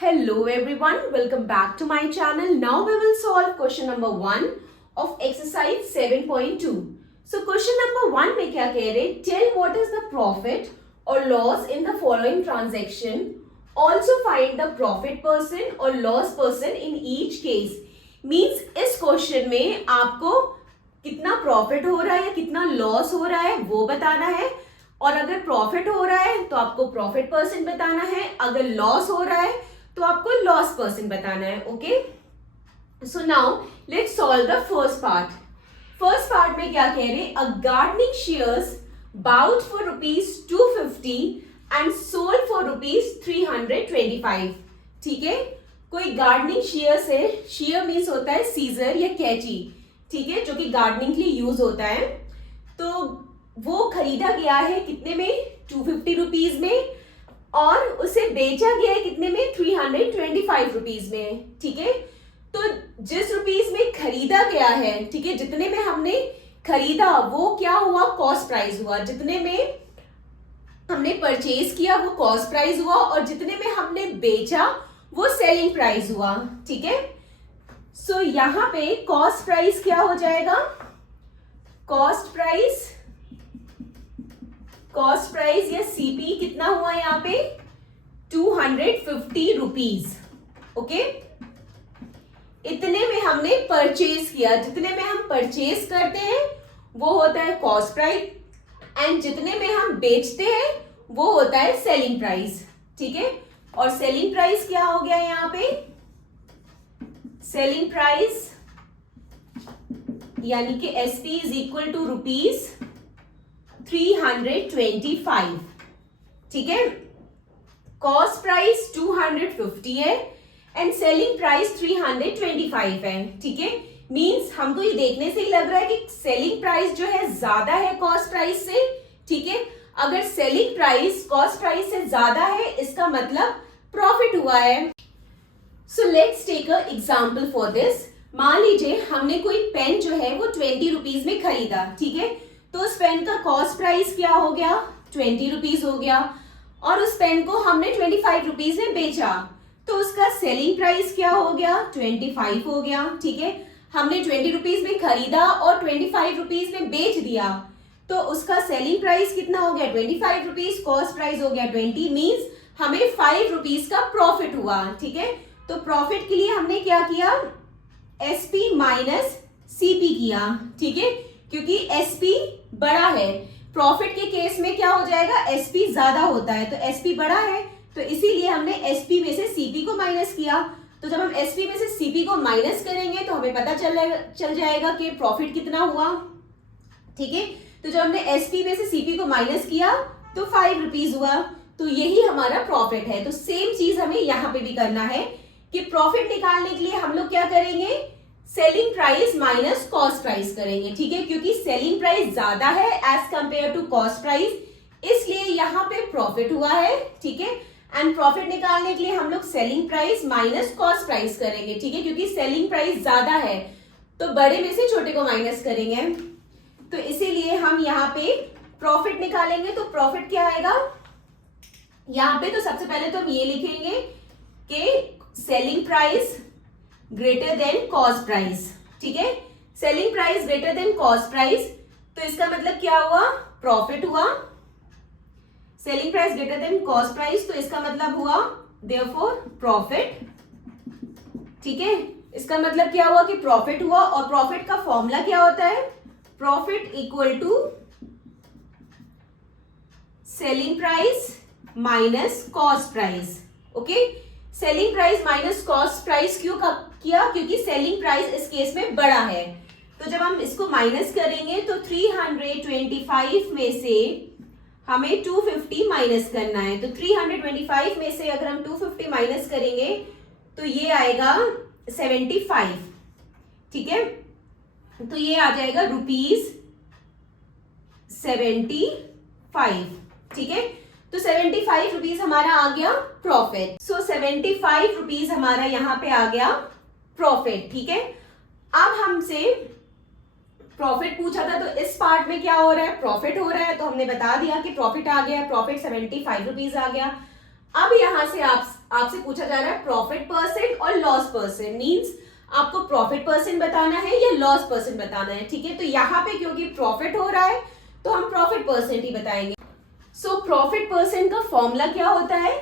Hello everyone, welcome back to my channel. Now we will solve question number 1 of exercise 7.2. So question number 1 में क्या कह रहे? Tell what is the profit or loss in the following transaction. Also find the profit person or loss person in each case. Means इस question में आपको कितना profit हो रहा है या कितना लॉस हो रहा है वो बताना है, और अगर प्रॉफिट हो रहा है तो आपको प्रॉफिट परसेंट बताना है, अगर लॉस हो रहा है तो आपको लॉस परसेंट बताना है. Okay, so now let's solve the first part. First part में क्या कह रहे? A gardening shares bought for ₹250 and sold for ₹325. ठीक है, कोई गार्डनिंग शेयर्स है. शेयर मीन्स होता है सीजर या कैंची, ठीक है, जो कि गार्डनिंग के लिए यूज होता है. तो वो खरीदा गया है कितने में? ₹250 में, और उसे बेचा गया है कितने में? ₹325 में. ठीक है, तो जिस रुपीस में खरीदा गया है, ठीक है, जितने में हमने खरीदा वो क्या हुआ? कॉस्ट प्राइस हुआ. जितने में हमने परचेज किया वो कॉस्ट प्राइस हुआ, और जितने में हमने बेचा वो सेलिंग प्राइस हुआ. ठीक है, सो यहां पे कॉस्ट प्राइस क्या हो जाएगा? कॉस्ट प्राइस या सीपी कितना हुआ यहाँ पे? ₹250. ओके, इतने में हमने परचेज किया. जितने में हम परचेज करते हैं वो होता है कॉस्ट प्राइस, एंड जितने में हम बेचते हैं वो होता है सेलिंग प्राइस. ठीक है, और सेलिंग प्राइस क्या हो गया यहाँ पे? सेलिंग प्राइस यानी कि एसपी इज इक्वल टू ₹325. ठीक है, कॉस्ट प्राइस 250 है एंड सेलिंग प्राइस 325 है. ठीक है, मींस हमको ये देखने से ही लग रहा है कि सेलिंग प्राइस जो है ज्यादा है कॉस्ट प्राइस से. ठीक है, अगर सेलिंग प्राइस कॉस्ट प्राइस से ज्यादा है इसका मतलब प्रॉफिट हुआ है. So let's take a example for this. मान लीजिए हमने कोई पेन जो है वो ₹20 में खरीदा. ठीक है, तो उस पेन का कॉस्ट प्राइस क्या हो गया? ₹20 हो गया, और उस पेन को हमने ₹25 में बेचा, तो उसका सेलिंग प्राइस क्या हो गया? 25 हो गया. ठीक है, हमने ₹20 में खरीदा और ₹25 में बेच दिया, तो उसका सेलिंग प्राइस कितना हो गया? ₹25. कॉस्ट प्राइस हो गया 20, मीन्स हमें ₹5 का प्रॉफिट हुआ. ठीक है, तो प्रॉफिट के लिए हमने क्या किया? एसपी माइनस सीपी किया. ठीक है, क्योंकि एसपी बड़ा है. प्रॉफिट के केस में क्या हो जाएगा? एसपी ज्यादा होता है, तो एसपी बड़ा है, तो इसीलिए हमने एसपी में से सीपी को माइनस किया. तो जब हम एसपी में से सीपी को माइनस करेंगे तो हमें पता चल जाएगा कि प्रॉफिट कितना हुआ. ठीक है, तो जब हमने एसपी में से सीपी को माइनस किया तो ₹5 हुआ, तो यही हमारा प्रॉफिट है. तो सेम चीज हमें यहाँ पे भी करना है कि प्रॉफिट निकालने के लिए हम लोग क्या करेंगे? Selling price minus cost price करेंगे. ठीक है, क्योंकि सेलिंग प्राइस ज्यादा है as compare to cost price, इसलिए यहाँ पे प्रॉफिट हुआ है. ठीक है, एंड प्रॉफिट निकालने के लिए हम लोग selling price minus cost price करेंगे. ठीक है, क्योंकि सेलिंग प्राइस ज्यादा है तो बड़े में से छोटे को माइनस करेंगे, तो इसीलिए हम यहाँ पे प्रॉफिट निकालेंगे. तो प्रॉफिट क्या आएगा यहाँ पे? तो सबसे पहले तो हम ये लिखेंगे कि selling price greater than cost price. ठीक है, selling price greater than cost price, तो इसका मतलब क्या हुआ? प्रॉफिट हुआ. Selling price greater than cost price, तो इसका मतलब हुआ देयरफॉर प्रॉफिट. ठीक है, इसका मतलब क्या हुआ कि प्रॉफिट हुआ, और प्रॉफिट का फॉर्मूला क्या होता है? Profit equal to selling price minus cost price. Okay, selling price minus cost price क्यों किया? क्योंकि सेलिंग प्राइस इस केस में बड़ा है. तो जब हम इसको माइनस करेंगे तो 325 में से हमें 250 माइनस करना है. तो 325 में से अगर हम 250 माइनस करेंगे तो ये आएगा 75. ठीक है, तो ये आ जाएगा ₹75. ठीक है, तो ₹75 हमारा आ गया प्रॉफिट. सो ₹75 हमारा यहाँ पे आ गया प्रॉफिट. ठीक है, अब हमसे प्रॉफिट पूछा था, तो इस पार्ट में क्या हो रहा है? प्रॉफिट हो रहा है, तो हमने बता दिया कि प्रॉफिट आ गया, प्रॉफिट ₹75 आ गया. अब यहां से आप आपसे पूछा जा रहा है प्रॉफिट परसेंट और लॉस परसेंट, मींस आपको प्रॉफिट परसेंट बताना है या लॉस परसेंट बताना है, ठीक है। तो यहाँ पे क्योंकि प्रॉफिट हो रहा है तो हम प्रॉफिट परसेंट ही बताएंगे। सो प्रॉफिट परसेंट का फॉर्मूला क्या होता है,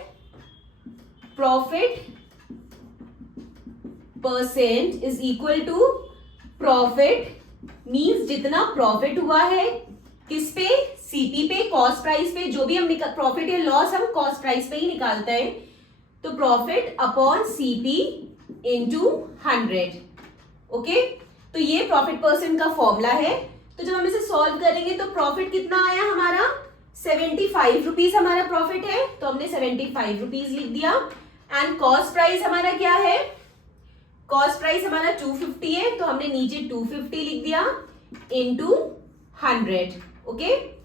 profit percent is equal to profit means जितना प्रॉफिट हुआ है किस पे, सीपी पे, कॉस्ट प्राइस पे, जो भी हम प्रॉफिट या लॉस हम कॉस्ट प्राइस पे ही निकालते हैं, तो profit upon CP into 100। Okay, तो ये प्रॉफिट परसेंट का फॉर्मूला है। तो जब हम इसे सॉल्व करेंगे तो प्रॉफिट कितना आया हमारा, 75 रुपीज हमारा प्रॉफिट है, तो हमने 75 रुपीज लिख दिया। एंड कॉस्ट प्राइस हमारा क्या है, कॉस्ट प्राइस हमारा 250 है, तो हमने नीचे 250 लिख दिया इंटू 100। ओके,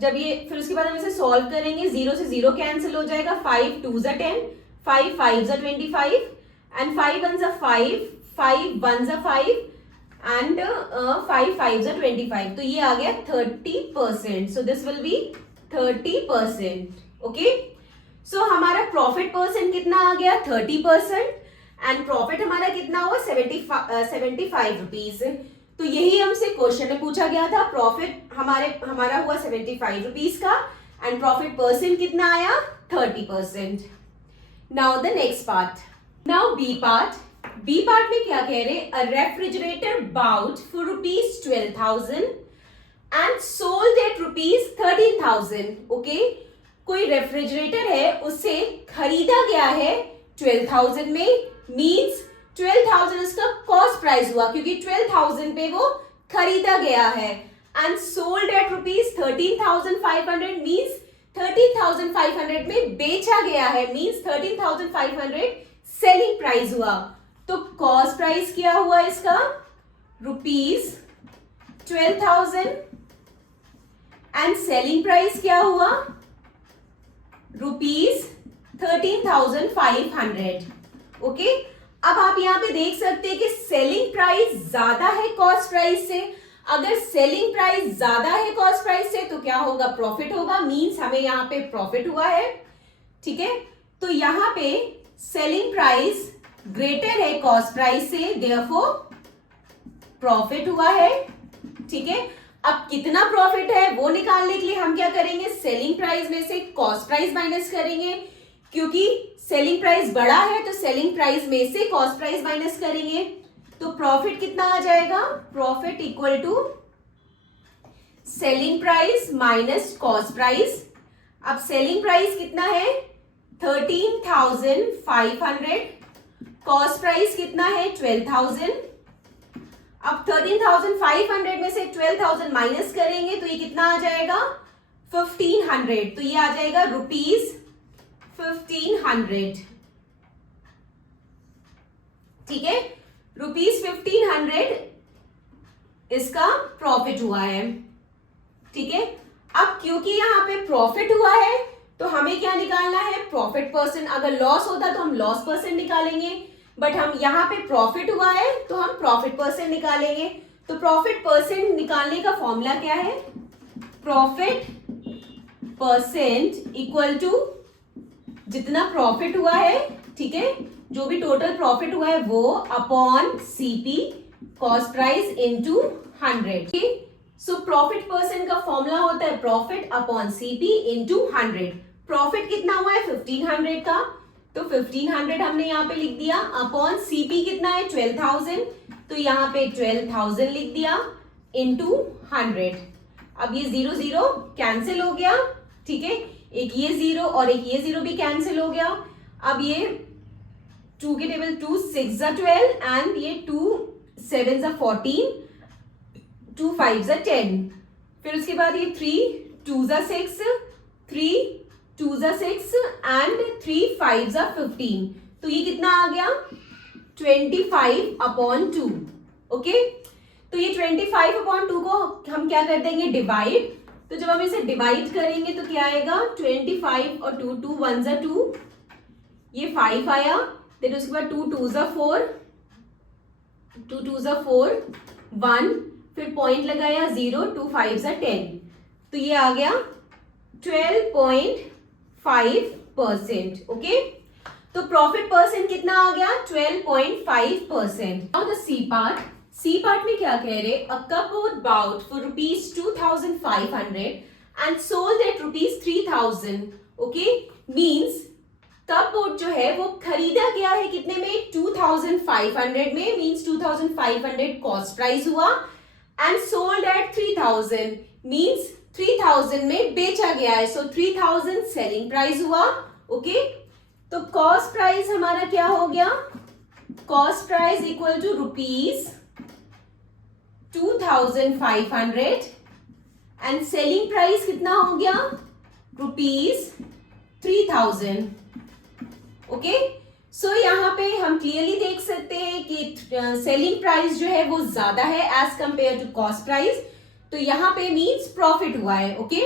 जब ये फिर उसके बाद हम इसे सॉल्व करेंगे, 0 से 0 कैंसिल हो जाएगा, 5 2 जा 10, 5 5 जा 25 एंड 5 1 जा 5, 5 1 जा 5 एंड 5 5 जा 25, तो ये आ गया 30%। So this will be 30%। Okay, so हमारा प्रॉफिट परसेंट कितना आ गया, 30%, एंड प्रॉफिट हमारा कितना हुआ, 75 रुपीज। तो यही हमसे क्वेश्चन में पूछा गया था, प्रॉफिट हमारा हुआ 75 रुपीज का एंड प्रॉफिट परसेंट कितना आया, 30%। Now the next part, now B part. B part में क्या कह रहे, a refrigerator bought for rupees 12,000 and sold at rupees 13,000। Okay, कोई रेफ्रिजरेटर है उसे खरीदा गया है 12,000 में, मींस 12,000 उसका कॉस्ट प्राइस हुआ क्योंकि 12,000 पे वो खरीदा गया है, and sold at rupees 13,500 means 13,500 में बेचा गया है, मींस 13,500 सेलिंग प्राइस हुआ। तो कॉस्ट प्राइस क्या हुआ इसका, रुपीज 12,000 एंड सेलिंग प्राइस क्या हुआ, रुपीज 13,500। ओके, अब आप यहाँ पे देख सकते हैं कि सेलिंग प्राइस ज्यादा है कॉस्ट प्राइस से। अगर सेलिंग प्राइस ज्यादा है कॉस्ट प्राइस से तो क्या होगा, प्रॉफिट होगा, मींस हमें यहाँ पे प्रॉफिट हुआ है, ठीक है। तो यहाँ पे सेलिंग प्राइस ग्रेटर है कॉस्ट प्राइस से, देयरफॉर प्रॉफिट हुआ है, ठीक है। अब कितना प्रॉफिट है वो निकालने के लिए हम क्या करेंगे, सेलिंग प्राइस में से कॉस्ट प्राइस माइनस करेंगे, क्योंकि सेलिंग प्राइस बड़ा है तो सेलिंग प्राइस में से कॉस्ट प्राइस माइनस करेंगे, तो प्रॉफिट कितना आ जाएगा, profit equal to selling price minus cost price. अब सेलिंग प्राइस कितना है, 13,500, कॉस्ट प्राइस कितना है, 12,000। अब 13,500 में से 12,000 माइनस करेंगे तो ये कितना आ जाएगा, 1,500, तो ये आ जाएगा रुपीज 1,500, ठीक है, रुपीज 1,500 इसका प्रॉफिट हुआ है, ठीक है। अब क्योंकि यहां पे प्रॉफिट हुआ है तो हमें क्या निकालना है, प्रॉफिट परसेंट। अगर लॉस होता तो हम लॉस परसेंट निकालेंगे, बट हम यहाँ पे प्रॉफिट हुआ है तो हम प्रॉफिट परसेंट निकालेंगे। तो प्रॉफिट परसेंट निकालने का फॉर्मूला क्या है, प्रॉफिट परसेंट इक्वल टू जितना प्रॉफिट हुआ है, ठीक है, जो भी टोटल प्रॉफिट हुआ है वो upon CP cost price into 100। सो प्रॉफिट परसेंट का फॉर्मूला होता है profit upon CP into 100। Profit कितना हुआ है 1,500 का, तो 1,500 हमने यहाँ पे लिख दिया, अपॉन सीपी कितना है 12,000, तो यहाँ पे 12,000 लिख दिया इनटू 100। अब ये 0 0 कैंसिल हो गया, ठीक है, एक ये 0 और एक ये 0 भी कैंसिल हो गया। अब ये 2 के टेबल 2 6 जा 12 एंड ये 2 7 जा 14, 2 5 जा 10, फिर उसके बाद ये 3 2 जा 6, 3 2 जा 6 एंड 3 5 जा 15, तो ये कितना आ गया 25/2। ओके, तो ये 25/2 को हम क्या कर देंगे, डिवाइड। तो जब हम इसे डिवाइड करेंगे तो क्या आएगा, 25 और 2 2 1 जा 2, ये 5 आया, फिर उसके बाद 2 2 जा 4, 2 2 जा 4 1, फिर पॉइंट लगाया 0, 2 5 जा 10, तो ये आ गया 12.5%। 12.5%. ओके, तो प्रॉफिट परसेंट कितना आ गया? 12.5%. Now the C part. C part में क्या कह रहे? A cupboard bought for rupees 2500 and sold at rupees 3000. Okay, means cupboard जो है वो खरीदा गया है कितने में? 2500 में. मीन्स 2500 कॉस्ट प्राइस हुआ एंड सोल्ड एट 3000 मीन्स 3000 में बेचा गया है. सो 3000 सेलिंग प्राइस हुआ. ओके, तो कॉस्ट प्राइस हमारा क्या हो गया? Cost price equal to rupees 2500 and selling price कितना हो गया? रुपीज 3000. ओके, सो यहाँ पे हम क्लियरली देख सकते हैं कि सेलिंग प्राइस जो है वो ज्यादा है as compare to cost price. तो यहाँ पे मीन्स प्रॉफिट हुआ है. Okay,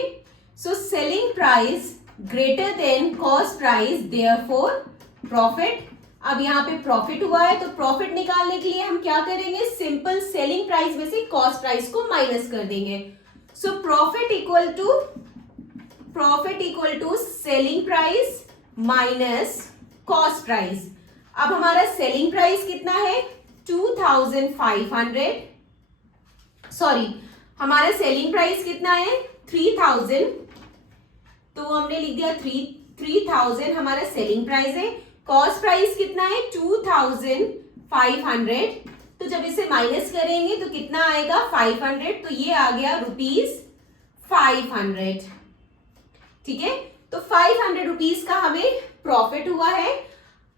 so selling price greater than cost price, therefore profit. अब यहाँ पे प्रॉफिट हुआ है तो प्रॉफिट निकालने के लिए हम क्या करेंगे? सिंपल सेलिंग प्राइस में से कॉस्ट प्राइस को माइनस कर देंगे. So profit equal to selling price minus cost price. अब हमारा सेलिंग प्राइस कितना है? 2500. सॉरी, हमारा सेलिंग प्राइस कितना है? 3000. तो हमने लिख दिया 3000 हमारा सेलिंग प्राइस है. कॉस्ट प्राइस कितना है? 2500. तो जब इसे माइनस करेंगे तो कितना आएगा? 500. तो ये आ गया रुपीज 500. ठीक है, तो 500 रुपीज का हमें प्रॉफिट हुआ है.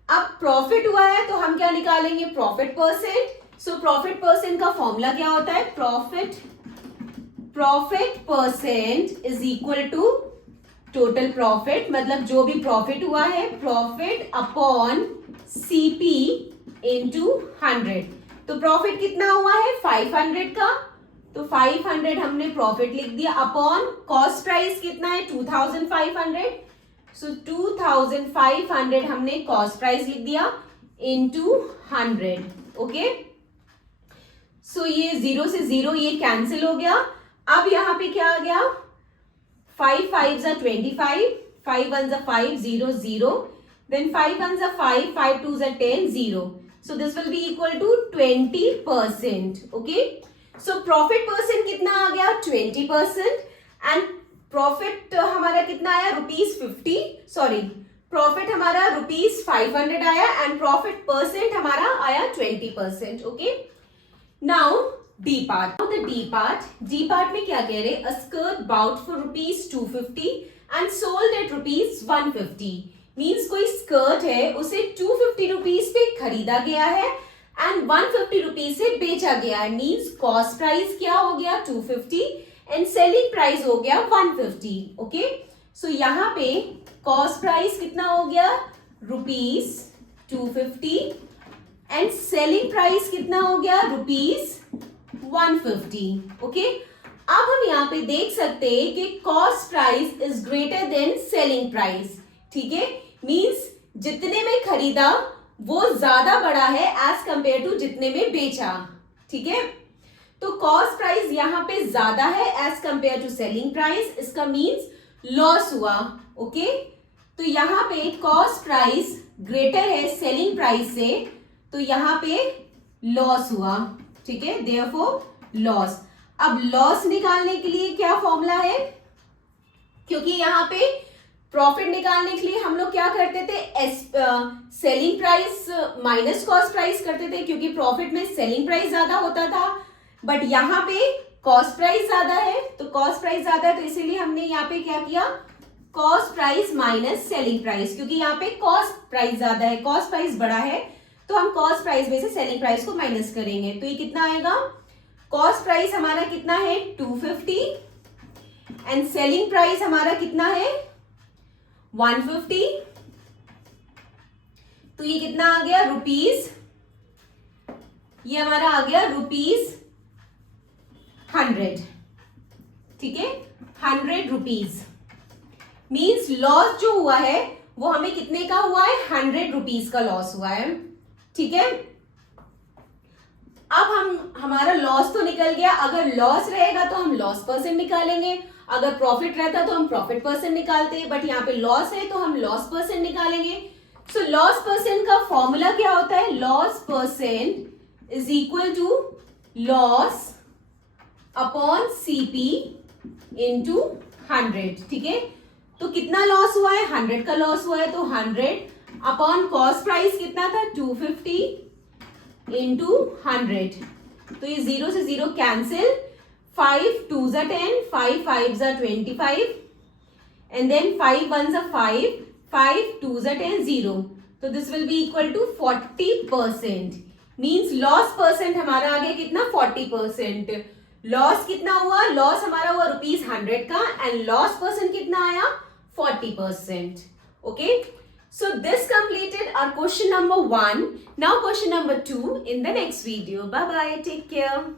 अब प्रॉफिट हुआ है तो हम क्या निकालेंगे? Profit percent. So profit percent का फॉर्मूला क्या होता है? Profit percent is equal to total profit. मतलब जो भी प्रॉफिट हुआ है, प्रॉफिट अपॉन सीपी इंटू 100. तो प्रॉफिट कितना हुआ है? 500 का. तो 500 हमने प्रॉफिट लिख दिया अपॉन कॉस्ट प्राइस कितना है? 2500. सो 2500 हमने कॉस्ट प्राइस लिख दिया इंटू 100. ओके, सो ये 0 से 0 ये कैंसिल हो गया. अब यहां पे क्या आ गया? 5 5s are 25, 5 1s are 5, 0 0. Then 5 1s are 5, 5 2s are 10, 0. So this will be equal to 20%. Okay. So profit percent कितना आ गया? 20%. And profit हमारा कितना आया? ₹50. Sorry, profit हमारा ₹500 आया and profit percent हमारा आया 20%. Okay. Now D part. Now the D part. D part में क्या कह रहे? A skirt bought for ₹250 and sold at ₹150. Means कोई स्कर्ट है उसे 250 रुपीज पे खरीदा गया है एंड 150 रुपीज से बेचा गया है. मीन्स कॉस्ट प्राइस क्या हो गया? 250 एंड सेलिंग प्राइस हो गया 150. ओके, सो यहाँ पे कॉस्ट प्राइस कितना हो गया? ₹250 एंड सेलिंग प्राइस कितना हो गया? ₹150. ओके, अब हम यहाँ पे देख सकते हैं कि cost price is greater than selling price. ठीक है, मीन्स जितने में खरीदा वो ज्यादा बड़ा है एज कंपेयर टू जितने में बेचा. ठीक है, तो कॉस्ट प्राइस यहाँ पे ज्यादा है as compare to selling price. इसका मीन्स लॉस हुआ. ओके, तो यहाँ पे कॉस्ट प्राइस ग्रेटर है सेलिंग प्राइस से, तो यहाँ पे लॉस हुआ. ठीक है, देयरफॉर लॉस. अब लॉस निकालने के लिए क्या फॉर्मूला है? क्योंकि यहाँ पे प्रॉफिट निकालने के लिए हम लोग क्या करते थे? Selling price minus cost price करते थे, क्योंकि प्रॉफिट में सेलिंग प्राइस ज्यादा होता था. बट यहाँ पे कॉस्ट प्राइस ज्यादा है, तो कॉस्ट प्राइस ज्यादा है तो इसीलिए हमने यहाँ पे क्या किया? Cost price minus selling price. क्योंकि यहाँ पे कॉस्ट प्राइस ज्यादा है, कॉस्ट प्राइस बड़ा है, तो हम कॉस्ट प्राइस में से सेलिंग प्राइस को माइनस करेंगे. तो ये कितना आएगा? कॉस्ट प्राइस हमारा कितना है? 250 एंड सेलिंग प्राइस हमारा कितना है? 150. तो ये कितना आ गया? रुपीज. ये हमारा आ गया ₹100. ठीक है, 100 रुपीज. मीन्स लॉस जो हुआ है वो हमें कितने का हुआ है? 100 रुपीज का लॉस हुआ है. ठीक है, अब हमारा लॉस तो निकल गया. अगर लॉस रहेगा तो हम लॉस परसेंट निकालेंगे. अगर प्रॉफिट रहता तो हम प्रॉफिट परसेंट निकालते, बट यहाँ पे लॉस है तो हम लॉस परसेंट निकालेंगे. सो लॉस परसेंट का फॉर्मूला क्या होता है? Loss percent is equal to loss upon CP into 100. ठीक है, तो कितना लॉस हुआ है? 100 का लॉस हुआ है, तो 100 अपॉन कॉस्ट प्राइस कितना था? 250 इंटू 100. तो ये 0 से 0 cancel. 5 2s are 10, 5 5s are 25, and then 5 1s are 5, 5 2s are 10, 0. So this will be equal to 40%. Means loss percent हमारा आ गया कितना? 40%. लॉस कितना हुआ? लॉस हमारा हुआ ₹100 का, एंड लॉस परसेंट कितना आया? 40%. Okay, so this completed our question number 1. Now question number 2 in the next video. Bye bye, take care.